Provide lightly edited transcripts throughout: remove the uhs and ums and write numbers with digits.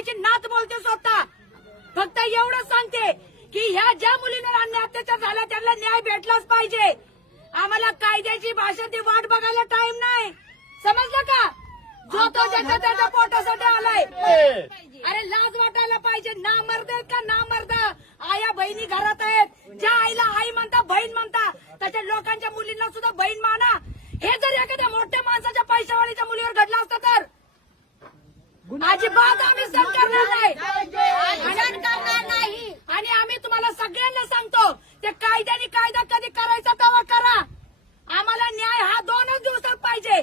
विठाबाईची नात बोलते स्वतः. फक्त एवढं सांगते की ह्या ज्या मुलींवर अन्याय अत्याचार झाला त्यांना न्याय भेटलाच पाहिजे. आम्हाला कायद्याची भाषा ती वाट बघायला टाइम नाही. समजलं का? जो तो त्याच्या पोटासाठी आलाय. अरे लाज वाटायला पाहिजे. ना मर्द आहेत का ना मर्द? आया बहिणी घरात आहेत. ज्या आईला आई म्हणता बहीण म्हणता त्याच्या लोकांच्या मुलींना सुद्धा बहीण माना. हे जर एखाद्या मोठ्या माणसाच्या पैशावाळीच्या मुलीवर घडलं असतं तर अजिबात आम्ही सहन करणार नाही. आणि आम्ही तुम्हाला सगळ्यांना सांगतो ते कायद्याने कायदा कधी करायचा तेव्हा करा. आम्हाला न्याय हा 2च दिवसात पाहिजे.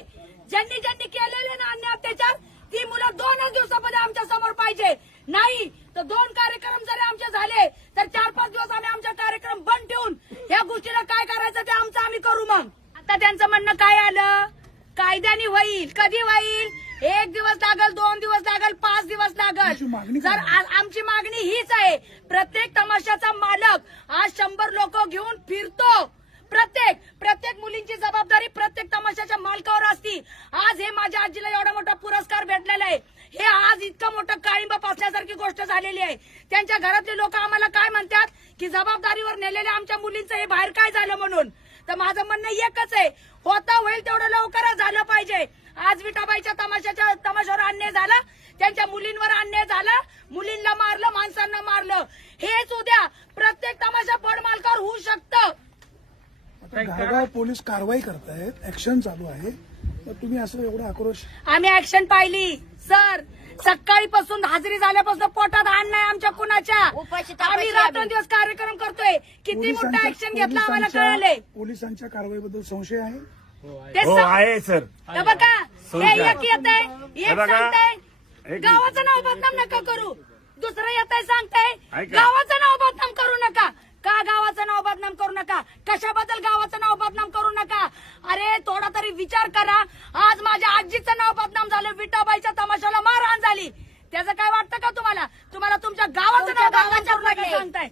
ज्यांनी ज्यांनी केलेले ना अन्याय अत्याचार ती मुलं 2च दिवसामध्ये आमच्या समोर पाहिजे. नाही तर 2 कार्यक्रम जरी आमचे झाले तर 4-5 दिवस आम्ही आमचा कार्यक्रम बंद ठेवून या गोष्टीला काय करायचं ते आमचं आम्ही करू. मग आता त्यांचं म्हणणं काय आलं? कायद्याने होईल. कधी होईल? 1 दिवस लागल, 2 दिवस लागल, 5 दिवस लागल. जर आमची मागणी हीच आहे. प्रत्येक तमाशाचा मालक आज 100 लोक घेऊन फिरतो. प्रत्येक मुलींची जबाबदारी प्रत्येक तमाशाच्या मालकावर असती. आज हे माझ्या आजीला एवढा मोठा पुरस्कार भेटलेला आहे. हे आज इतकं मोठं काळिंब पासल्यासारखी गोष्ट झालेली आहे. त्यांच्या घरातले लोक आम्हाला काय म्हणतात की जबाबदारीवर नेलेल्या आमच्या मुलींचं हे बाहेर काय झालं म्हणून. तर माझं म्हणणं एकच आहे, होता होईल तेवढं लवकरच झालं पाहिजे. आज विठाबाईच्या तमाशावर अन्याय झाला, त्यांच्या मुलींवर अन्याय झाला, मुलींना मारलं, माणसांना मारलं. हेच उद्या प्रत्येक तमाशा फड मालकावर होऊ शकतं. गावगाव पोलीस कारवाई करतायत, ऍक्शन चालू आहे, तर तुम्ही असं एवढा आक्रोश? आम्ही ऍक्शन पाहिली सर. सकाळीपासून हजेरी झाल्यापासून पोटात अन्न नाही आमच्या कुणाच्या. आम्ही रात्रंदिवस कार्यक्रम करतोय. किती मोठा ऍक्शन घेतला आम्हाला कळालंय. पोलिसांच्या कारवाईबद्दल संशय आहे? ते आहे सर. बघा हे एक येत आहे, एक सांगताय गावाचं नाव बदनाम नका करू. दुसरं येत आहे सांगताय गावाचं नाव बदनाम करू नका. का गावाचं नाव बदनाम करू नका? कशाबद्दल गावाचं नाव बदनाम करू नका? अरे थोडा तरी विचार करा. आज माझ्या आजीचं नाव बदनाम झालं. विठाबाईच्या तमाशाला मारहाण झाली. त्याचं काय वाटतं का तुम्हाला? तुम्हाला तुमच्या गावाचं नाव बदनाम करू नका सांगताय.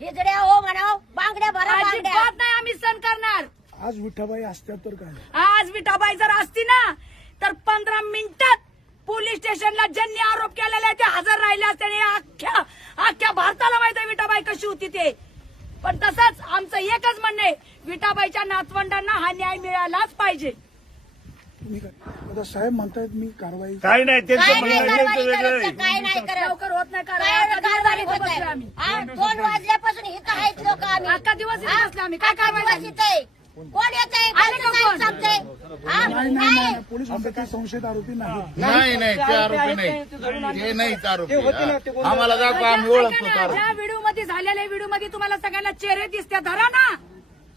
हे जड्या हो म्हणाव बांगड्या भरा. अजिबात नाही आम्ही सहन करणार. आज विठाबाई असत्या तर काय? आज विठाबाई जर असती ना तर 15 मिनिटात पोलीस स्टेशनला ज्यांनी आरोप केलेले आहे ते हजर राहिले असते. अख्ख्या भारताला माहित आहे विठाबाई कशी होती ते. पण तसंच आमचं एकच म्हणणं आहे, विठाबाईच्या नातवंडांना हा न्याय मिळालाच पाहिजे. तुम्ही काय आता साहेब म्हणतायत मी कारवाई? काही नाही त्यांचं म्हणणं काय नाही करत. लवकर होत नाही कारवाई होत आहे. आम्ही 2 वाजल्यापासून इथं आहेत लोक. आम्ही अख्खा दिवस इथे बसले. आम्ही काय कारवाई? कोण येत आहे? नाही पोलीस म्हणतात ते संशयित आरोपी नाही. नाही ते आरोपी नाही. हे नाहीच आरोपी. आम्हाला दाखवा, आम्ही ओळखतो आरोपी. ज्या व्हिडिओ मध्ये झालेल्या व्हिडिओ मध्ये तुम्हाला सगळ्यांना चेहरे दिसते. धरा ना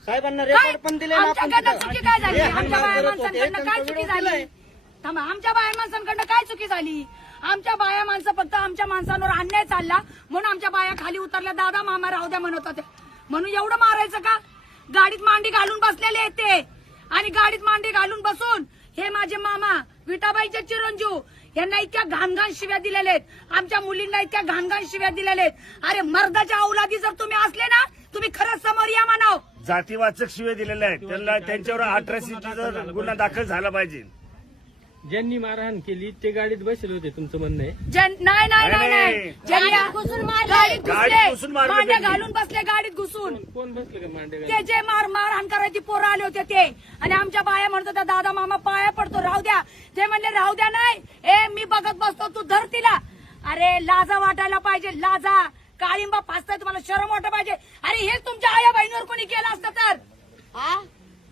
साहेबांना रेकॉर्ड पण दिले. आमच्याकडनं चुकी काय झाली? आमच्या बाया माणसांकडनं काय चुकी झाली? थांबा, आमच्या बाया माणसांकडनं काय चुकी झाली? आमच्या बाया माणसं फक्त आमच्या माणसांवर अन्याय चालला म्हणून आमच्या बाया खाली उतरल्या. दादा मामा राहू द्या म्हणत होत्या म्हणून एवढं मारायचं का? गाडीत मांडी घालून बसलेले आहेत ते. आणि गाडीत मांडी घालून बसून हे माझे मामा विठाबाईचे चिरंजीव यांना इतक्या घाणघाण शिव्या दिलेल्या आहेत. आमच्या मुलींना इतक्या घाणघाण शिव्या दिलेल्या आहेत. अरे मर्दाच्या औलादी जर तुम्ही असले ना तुम्ही खरंच समोर या म्हणाव. जातीवाचक शिवे दिलेले आहेत. त्यांना त्यांच्यावर अट्रॉसिटीचा गुन्हा दाखल झाला पाहिजे. ज्यांनी मारहाण केली ते गाडीत बसले होते तुमचं म्हणणं आहे? नाही ज्यांनी गाडीत घुसले, मांड्या घालून बसले गाडीत घुसून. कोण बसले का मांडे? ते जे मारहाण करायची पोरं आले होते ते. आणि आमच्या बाया म्हणत होत्या दादा मामा पाया पडतो राहू द्या. ते म्हणले राहू द्या नाही मी बघत बसतो तू धर तिला. अरे लाजा वाटायला पाहिजे. लाजा काळिंबा फासताय तुम्हाला शरम वाटलं पाहिजे. अरे हेच तुमच्या आया बहिणीवर कोणी केलं असतं तर?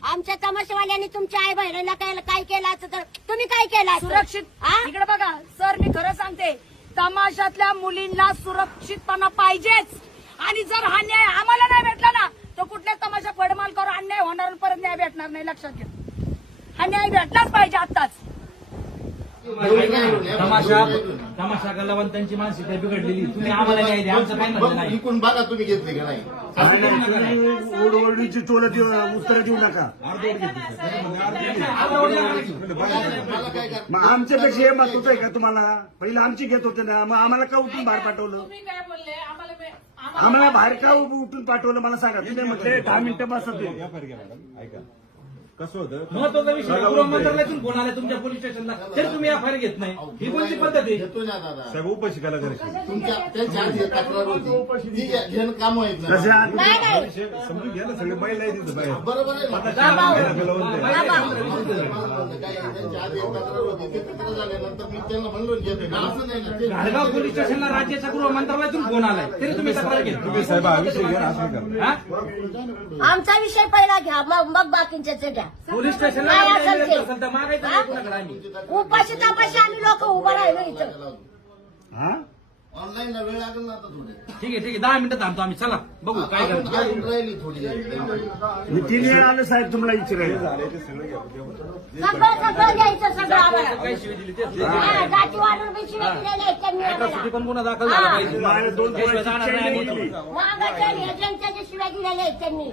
आमच्या तमाशावाल्यांनी तुमच्या आई बहिणीला काय केलं असतं तर तुम्ही काय केलं? सुरक्षित इकडे बघा सर, मी खरं सांगते तमाशातल्या मुलींना सुरक्षितपणा पाहिजेच. आणि जर हा न्याय आम्हाला नाही भेटला ना तर कुठल्या तमाशा फडमालकावर अन्याय होणार, परत न्याय भेटणार नाही. लक्षात घ्या, हा न्याय भेटलाच पाहिजे आताच. तमाशा कलावंतांची मानसिकता बिघडलेली. तुम्ही आम्हाला न्याय द्या, आमचं काय म्हणणं नाही. इकून बघा तुम्ही घेतली का नाही. ओढवडीची टोलं उत्तर देऊ नका. मग आमच्यापेक्षा हे महत्वाचं आहे का तुम्हाला? पहिलं आमची घेत होते ना, मग आम्हाला का उठून बाहेर पाठवलं? आम्हाला बाहेर का उठून पाठवलं मला सांगा. तुम्ही म्हटले 10 मिनिटं बसत कसं होतं महत्वाचा विषय गृहमंत्रालयातून फोन आला तुमच्या पोलीस स्टेशनला तरी तुम्ही एफआयआर घेत नाही ही कोणती पद्धत आहे? घेतो ना दादा साहेब उपाशी कला करायची तुमच्या त्यांच्या आधी तक्रार होती ती घेणं काम आहेत ना नाही नाही समजून घ्या ना सगळे महिला आहे तिथं बाहेर बरोबर आहे ना? काय त्यांच्या आधी तक्रार होती ते तक्रार झाल्यानंतर मी त्यांना म्हणलो घेतोय ना असं नाही ना ते घाटगाव पोलीस स्टेशनला राज्याच्या गृहमंत्रालयातून फोन आलाय तरी तुम्ही तक्रार घेत नाही. साहेब हा विषय घ्या असं करा हा? आमचा विषय पहिला घ्या मग बाकींचे घ्या. पोलीस स्टेशनला काय न्याय असेल मिळत ते? असेल तर मागायचं नाही कुणाकडे आम्ही. उपाशी तापाशी आम्ही लोक उभं राहिलो इथं. हा ऑनलाईन वेळ लागेल ना आता थोडी ठीक आहे 10 मिनिटं थांबतो आम्ही चला बघू काय अजून करतो. अजून राहिली थोडी मी 3 वेळा आलो साहेब तुम्हाला विचारायला सगळं घ्यायचं सगळं आम्हाला. काय शिवी दिली तेच द्या. हा, जातीवाढीवर बी शिव्या दिलेल्या आहेत त्यांनी आम्हाला. त्यासाठी पण गुन्हा दाखल झाला पाहिजे मला 2 त्याशिवाय जाणार नाही आम्ही. वांगाच्या एजंटच्या ज्या शिव्या दिलेल्या आहेत त्यांनी.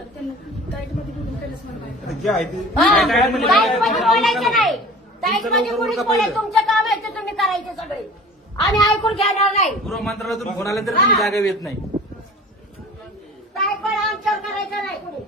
जे आहे ते हा, टाईटमध्ये बोलायचं नाही. टाईटमध्ये कोणीच बोलायचं. तुमचं काम आहे ते तुम्ही करायचे सगळे. आम्ही ऐकून घेणार नाही. गृहमंत्रालयातून फोन आला तर तुम्ही जागा येत नाही. टाईटमध्ये आमच्यावर करायचं नाही कुणी.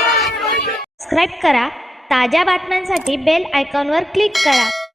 सबस्क्राईब करा. ताज्या बातम्यांसाठी बेल आयकॉनवर क्लिक करा.